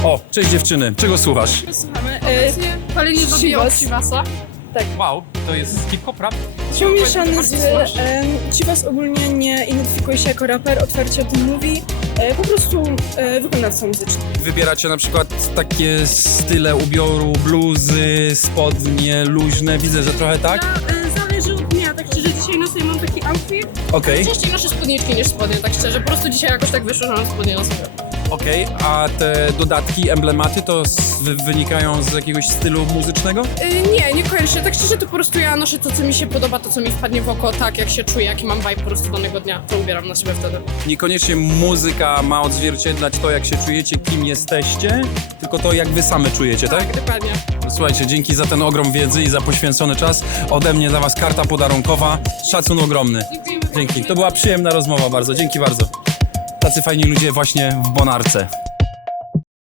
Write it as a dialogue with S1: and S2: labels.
S1: O, cześć dziewczyny, czego słuchasz?
S2: Słuchamy. Palenie do Chivasa.
S1: Wow, to jest hip-hop rap?
S2: Pomieszany z... Chivas ogólnie nie identyfikuje się jako raper, otwarcie o tym mówi. Po prostu wykonawca muzyczny.
S1: Wybieracie na przykład takie style ubioru, bluzy, spodnie, luźne, widzę, że trochę tak?
S2: Zależy od dnia, tak szczerze dzisiaj na sobie mam taki outfit.
S1: Okej,
S3: Częściej noszę spódniczki niż spodnie, tak szczerze. Po prostu dzisiaj jakoś tak wyszło, że mam spodnie na sobie.
S1: okej, a te dodatki, emblematy to wynikają z jakiegoś stylu muzycznego?
S3: Nie, tak szczerze to po prostu ja noszę to, co mi się podoba, to, co mi wpadnie w oko, tak jak się czuję, jaki mam vibe po prostu danego dnia, to ubieram na siebie wtedy.
S1: Niekoniecznie muzyka ma odzwierciedlać to, jak się czujecie, kim jesteście, tylko to, jak wy same czujecie, tak?
S3: Dokładnie.
S1: Słuchajcie, dzięki za ten ogrom wiedzy i za poświęcony czas. Ode mnie dla was karta podarunkowa. Szacun ogromny.
S3: Dziękujemy.
S1: Dzięki. To była przyjemna rozmowa bardzo. Dzięki bardzo. Tacy fajni ludzie właśnie w Bonarce.